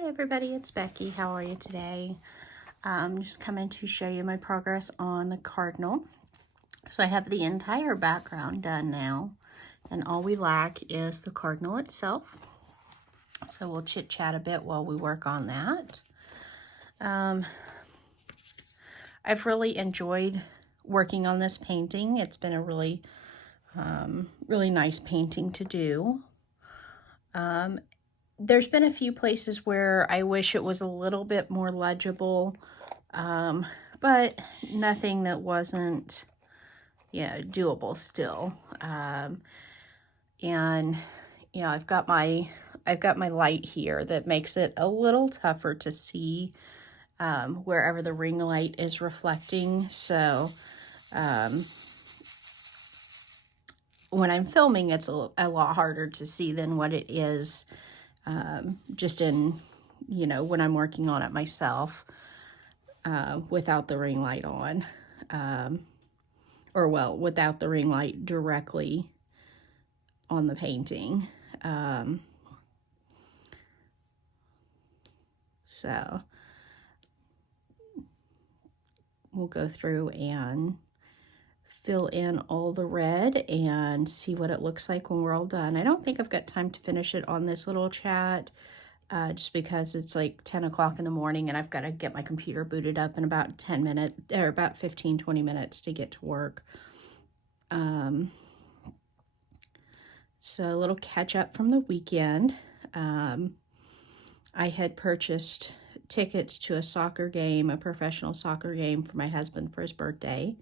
Hi everybody, it's Becky. How are you today? I'm just coming to show you my progress on the Cardinal. So I have the entire background done now, and all we lack is the Cardinal itself. So we'll chit chat a bit while we work on that. I've really enjoyed working on this painting. It's been a really nice painting to do. There's been a few places where I wish it was a little bit more legible, but nothing that wasn't, doable still. And I've got my light here that makes it a little tougher to see wherever the ring light is reflecting. So when I'm filming, it's a lot harder to see than what it is just in, when I'm working on it myself without the ring light on. Without the ring light directly on the painting. So we'll go through and fill in all the red and see what it looks like when we're all done. I don't think I've got time to finish it on this little chat, just because it's like 10 o'clock in the morning and I've got to get my computer booted up in about 10 minutes, or about 15, 20 minutes to get to work. So a little catch up from the weekend. I had purchased tickets to a professional soccer game for my husband for his birthday.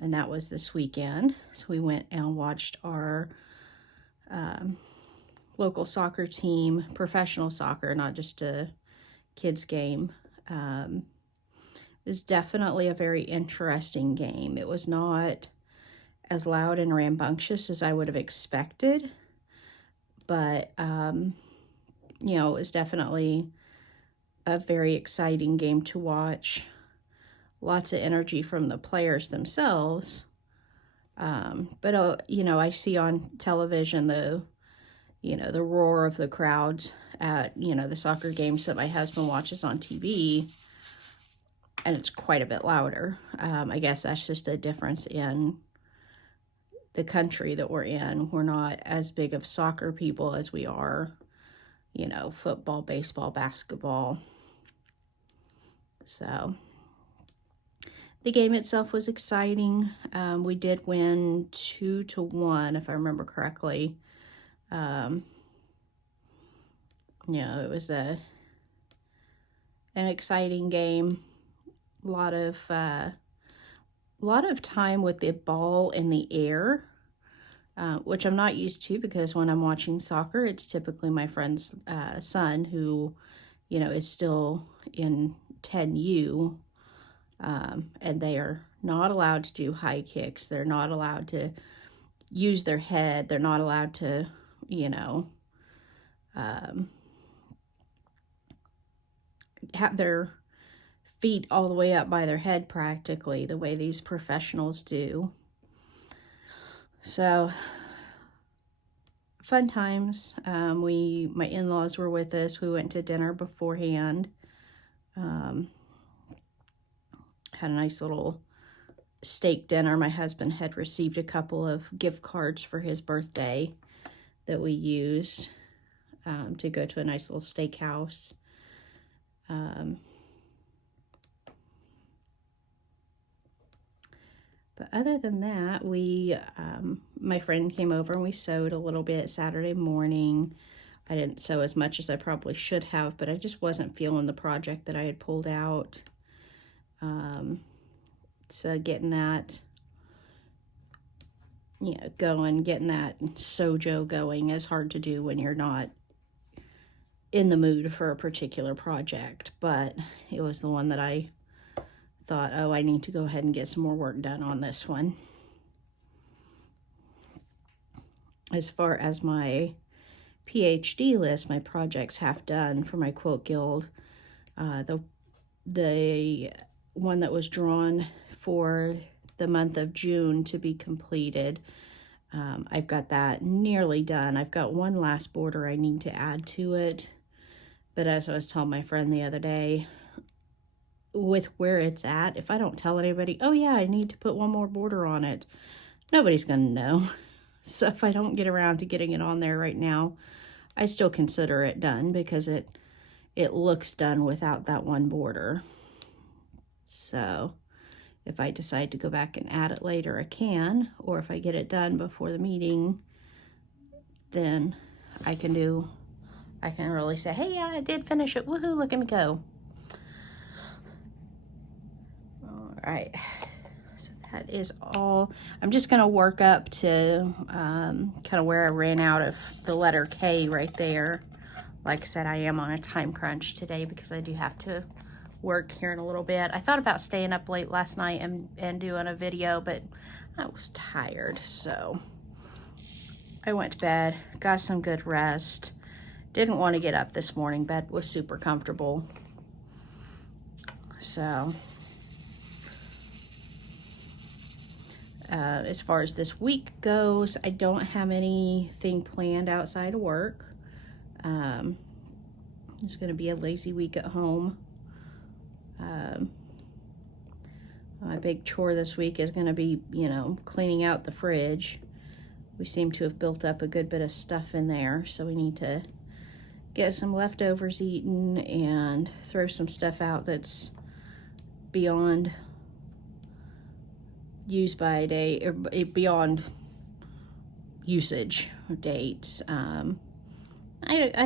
And that was this weekend. So we went and watched our local soccer team, professional soccer, not just a kids game. It was definitely a very interesting game. It was not as loud and rambunctious as I would have expected, but it was definitely a very exciting game to watch. Lots of energy from the players themselves. But I see on television the roar of the crowds at, the soccer games that my husband watches on TV, and it's quite a bit louder. I guess that's just a difference in the country that we're in. We're not as big of soccer people as we are, football, baseball, basketball. So the game itself was exciting. We did win 2-1, if I remember correctly. It was an exciting game. A lot of time with the ball in the air, which I'm not used to, because when I'm watching soccer, it's typically my friend's son who, is still in 10U. And they are not allowed to do high kicks. They're not allowed to use their head. They're not allowed to, have their feet all the way up by their head practically, the way these professionals do. So fun times. My in-laws were with us. We went to dinner beforehand. Had a nice little steak dinner. My husband had received a couple of gift cards for his birthday that we used to go to a nice little steakhouse. But other than that, my friend came over and we sewed a little bit Saturday morning. I didn't sew as much as I probably should have, but I just wasn't feeling the project that I had pulled out. So getting that, going, getting that sojo going is hard to do when you're not in the mood for a particular project, but it was the one that I thought, oh, I need to go ahead and get some more work done on this one. As far as my PhD list, my projects half done for my Quilt Guild, the one that was drawn for the month of June to be completed, I've got that nearly done. I've got one last border I need to add to it, But as I was telling my friend the other day, with where it's at, if I don't tell anybody, oh yeah, I need to put one more border on it, nobody's going to know. So if I don't get around to getting it on there right now, I still consider it done because it looks done without that one border. So if I decide to go back and add it later, I can. Or if I get it done before the meeting, then I can really say, hey, yeah, I did finish it. Woohoo, look at me go. All right. So that is all. I'm just going to work up to kind of where I ran out of the letter K right there. Like I said, I am on a time crunch today because I do have to work here in a little bit. I thought about staying up late last night and doing a video, but I was tired, so I went to bed, got some good rest. Didn't want to get up this morning. Bed was super comfortable. So as far as this week goes, I don't have anything planned outside of work. It's going to be a lazy week at home. My big chore this week is going to be, cleaning out the fridge. We seem to have built up a good bit of stuff in there, so we need to get some leftovers eaten and throw some stuff out that's beyond use by date, or beyond usage dates. I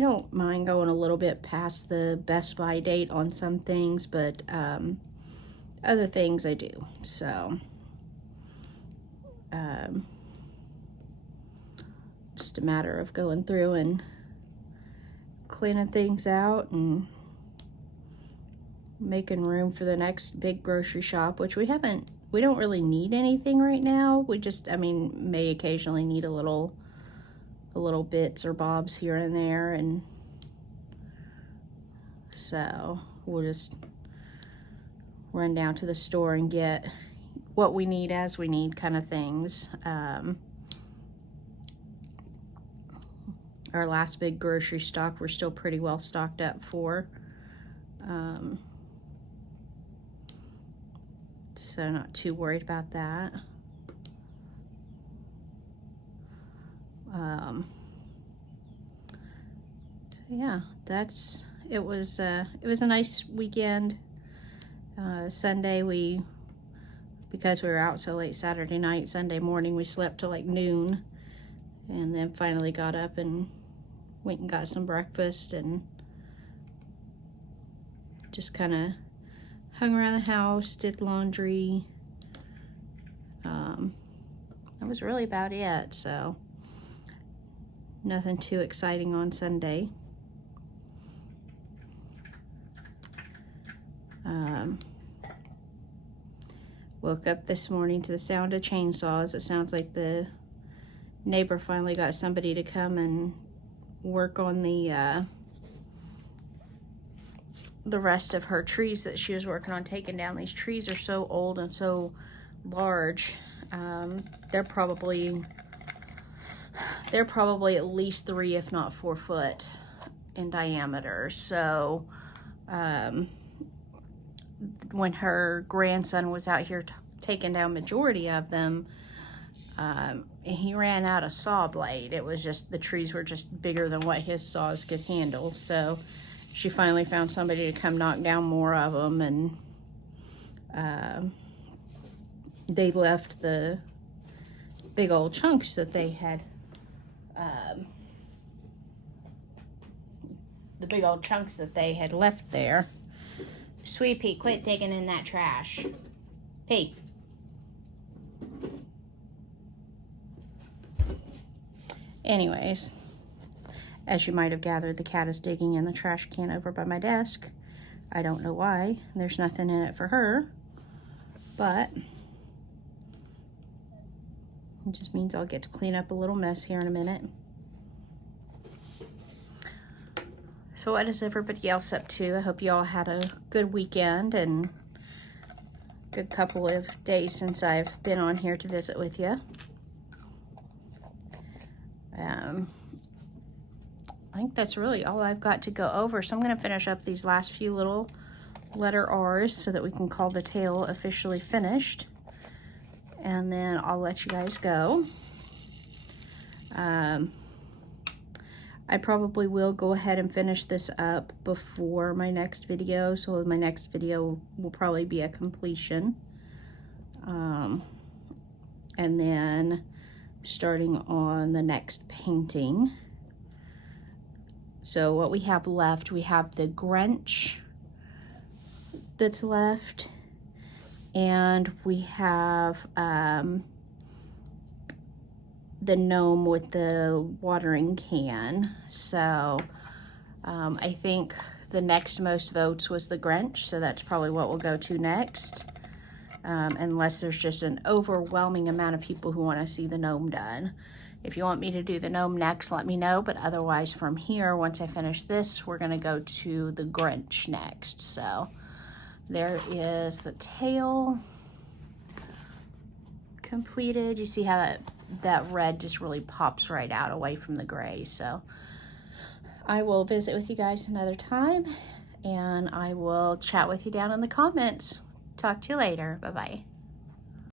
don't mind going a little bit past the best by date on some things, but other things I do. So just a matter of going through and cleaning things out and making room for the next big grocery shop, which we don't really need anything right now. We just, may occasionally need a little bits or bobs here and there, and so we'll just run down to the store and get what we need as we need kind of things. Our last big grocery stock we're still pretty well stocked up for. So not too worried about that. Yeah, it was a nice weekend. Sunday because we were out so late Saturday night, Sunday morning we slept till like noon, and then finally got up and went and got some breakfast and just kind of hung around the house, did laundry. That was really about it, so nothing too exciting on Sunday. Woke up this morning to the sound of chainsaws. It sounds like the neighbor finally got somebody to come and work on the rest of her trees that she was working on taking down. These trees are so old and so large. They're probably at least 3, if not 4 foot in diameter. So when her grandson was out here taking down majority of them, he ran out of saw blade. It was just, the trees were just bigger than what his saws could handle. So she finally found somebody to come knock down more of them, and they left the big old chunks that they had, left there. Sweet Pea, quit digging in that trash. Pea. Anyways, as you might have gathered, the cat is digging in the trash can over by my desk. I don't know why. There's nothing in it for her, but it just means I'll get to clean up a little mess here in a minute. So what is everybody else up to? I hope you all had a good weekend and good couple of days since I've been on here to visit with you. think that's really all I've got to go over. So I'm going to finish up these last few little letter R's so that we can call the tail officially finished. And then I'll let you guys go. I probably will go ahead and finish this up before my next video. So my next video will probably be a completion. And then starting on the next painting. So what we have left, we have the Grinch that's left, and we have the gnome with the watering can. So I think the next most votes was the Grinch, so that's probably what we'll go to next, unless there's just an overwhelming amount of people who want to see the gnome done. If you want me to do the gnome next, let me know, but otherwise from here, once I finish this, we're going to go to the Grinch next. So there is the tail completed. You see how that red just really pops right out away from the gray. So I will visit with you guys another time, and I will chat with you down in the comments. Talk to you later. Bye-bye.